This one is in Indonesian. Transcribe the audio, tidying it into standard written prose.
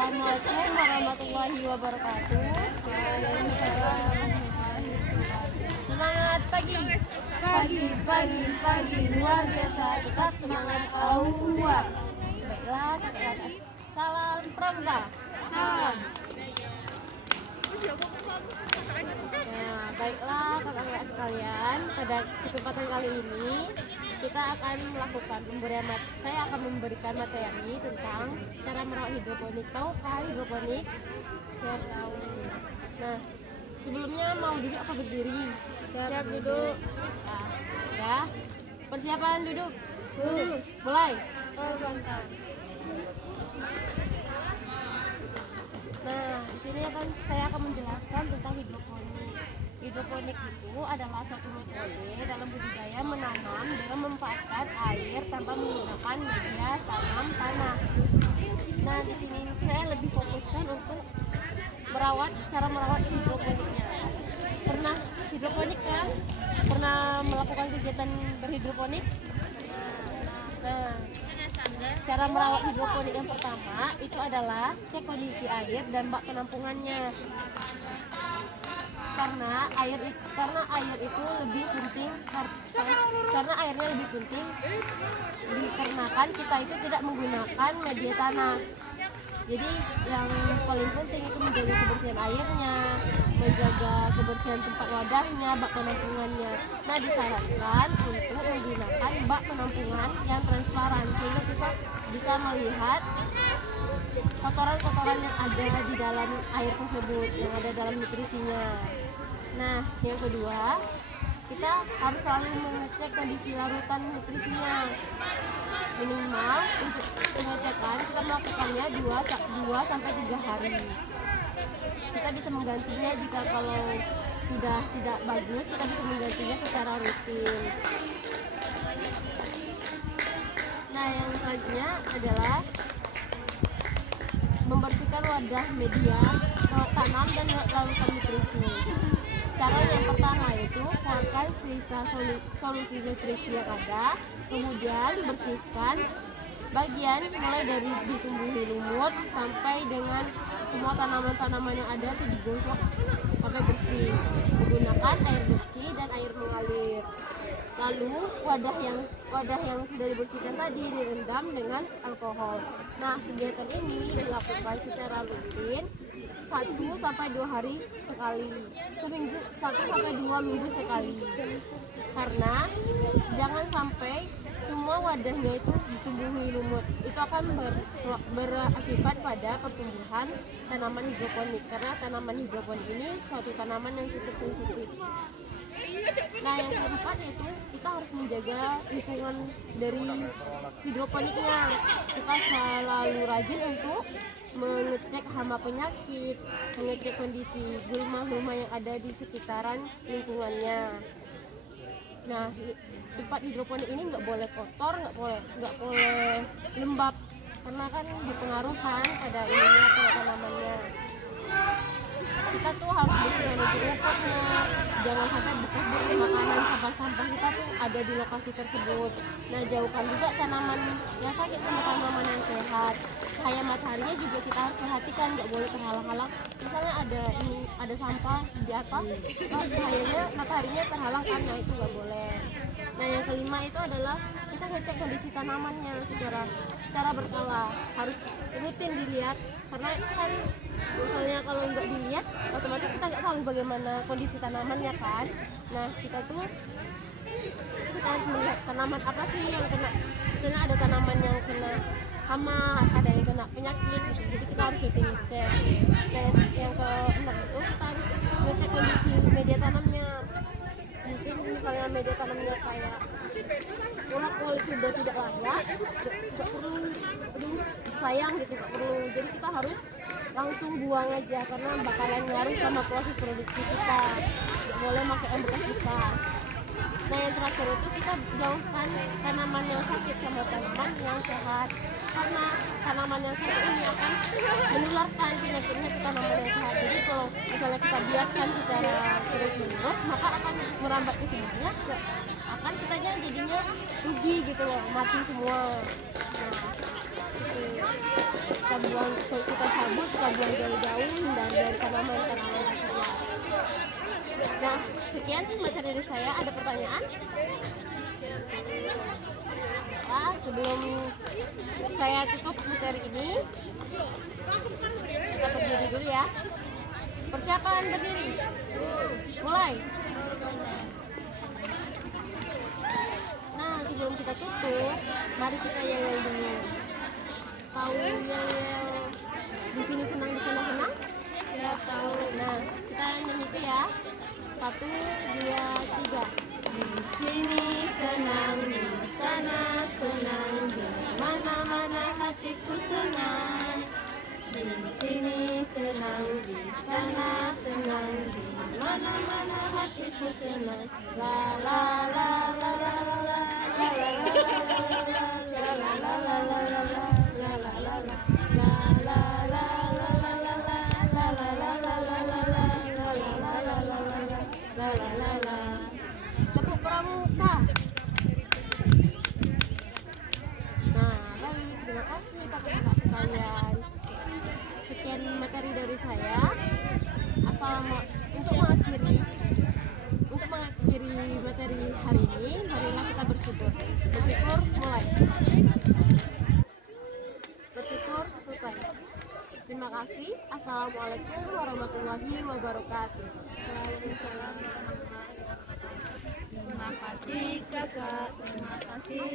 Assalamualaikum warahmatullahi wabarakatuh. Semangat pagi. Pagi luar biasa, tetap semangat awal. Baiklah, kakak-kakak. Salam pramuka. Salam. Nah, baiklah kakak-kakak sekalian, pada kesempatan kali ini kita akan melakukan pemberian saya akan memberikan materi tentang cara merawat hidroponik. Tahukah hidroponik? Siap tahu. Nah, sebelumnya mau duduk apa berdiri? Siap duduk. Nah, ya. Persiapan duduk. Mulai. Nah, di sini saya akan menjelaskan tentang hidroponik. Hidroponik itu adalah suatu metode dalam budidaya menanam dengan memanfaatkan air tanpa menggunakan media tanam tanah. Nah, di sini saya lebih fokuskan untuk cara merawat hidroponiknya. Pernah hidroponik kan? Pernah melakukan kegiatan berhidroponik? Nah, cara merawat hidroponik yang pertama itu adalah cek kondisi air dan bak penampungannya. Karena air itu lebih penting karena airnya lebih penting dikarenakan kita itu tidak menggunakan media tanah. Jadi yang paling penting itu menjaga kebersihan airnya, menjaga kebersihan tempat wadahnya, bak penampungannya. Nah, disarankan untuk menggunakan bak penampungan yang transparan sehingga kita bisa melihat kotoran-kotoran yang ada di dalam air tersebut, yang ada dalam nutrisinya. Nah, yang kedua, kita harus selalu mengecek kondisi larutan nutrisinya. Minimal untuk pengecekan kita melakukannya 2-3 hari. Kita bisa menggantinya jika kalau sudah tidak bagus, kita bisa menggantinya secara rutin. Nah, yang selanjutnya adalah membersihkan wadah media tanam dan larutan nutrisi. Cara yang pertama itu keluarkan sisa solusi nutrisi yang ada, kemudian bersihkan bagian mulai dari ditumbuhi lumut sampai dengan semua tanaman-tanaman yang ada itu digosok sampai bersih menggunakan air bersih dan air mengalir. Lalu wadah yang sudah dibersihkan tadi direndam dengan alkohol. Nah, kegiatan ini dilakukan secara rutin 1-2 hari sekali, 1-2 minggu sekali. Karena jangan sampai semua wadahnya itu ditumbuhi lumut. Itu akan berakibat pada pertumbuhan tanaman hidroponik, karena tanaman hidroponik ini suatu tanaman yang cukup sensitif. Nah, yang keempat yaitu kita harus menjaga lingkungan dari hidroponiknya. Kita selalu rajin untuk mengecek hama penyakit, mengecek kondisi gulma-gulma yang ada di sekitaran lingkungannya. Nah, tempat hidroponik ini nggak boleh kotor, nggak boleh lembab, karena kan berpengaruhan pada ininya pada tanamannya. Kita tuh harus bersihkan rumputnya, jangan sampai bekas makanan sampah-sampah kita tuh ada di lokasi tersebut. Nah, jauhkan juga tanaman yang sakit sama tanaman yang sehat. Cahaya mataharinya juga kita harus perhatikan, nggak boleh terhalang-halang. Misalnya ada sampah di atas, cahayanya mataharinya terhalang kan, nah itu nggak boleh. Nah, yang kelima itu adalah kita ngecek kondisi tanamannya secara berkala, harus rutin dilihat, karena kan misalnya kalau nggak dilihat otomatis kita nggak tahu bagaimana kondisi tanamannya kan. Nah, kita harus melihat tanaman apa sih yang kena. Misalnya ada tanaman yang kena hama, ada yang kena penyakit gitu. Jadi kita harus rutin cek. Dan yang keenam itu kita harus ngecek kondisi media tanamnya. Mungkin misalnya media tanamnya kayak kalau itu udah tidak layak, nggak perlu sayang gitu, nggak perlu. Jadi kita harus langsung buang aja, karena bakalan ngaruh sama proses produksi kita. Nggak boleh pakai yang bekas-bekas. Nah, yang terakhir itu kita jauhkan tanaman yang sakit sama tanaman yang sehat, karena tanaman yang sakit ini akan menularkan penyakitnya ke tanaman yang sehat. Jadi kalau misalnya kita biarkan secara terus-menerus, maka akan merambat ke semuanya, akan kita jadinya rugi gitu loh, mati semua. Nah, kita cabut, kita buang jauh-jauh dari tanaman-tanaman tersebut. Nah, sekian materi dari saya. Ada pertanyaan? Nah, sebelum saya tutup materi ini, kita berdiri dulu ya. Persiapan berdiri. Mulai. Nah, sebelum kita tutup, mari kita yel-yel dulu. Tahu yel-yel di sini senang, di sana senang? Ya, tahu. Nah, kita nyanyi itu ya. 1, 2, 3. Di sini senang, di sana senang, di mana-mana hatiku senang. Di sini senang, di sana senang, di mana-mana hatiku senang. La la la la la la la la la la. Tepuk pramuka. Nah, baik, terima kasih kakak-kakak sekalian. Sekian materi dari saya. Untuk mengakhiri materi hari ini, marilah kita bersyukur. Bersyukur mulai. Bersyukur selesai. Terima kasih. Assalamualaikum warahmatullahi wabarakatuh. Waalaikumsalam warahmatullahi wabarakatuh. Terima kasih kakak. Terima kasih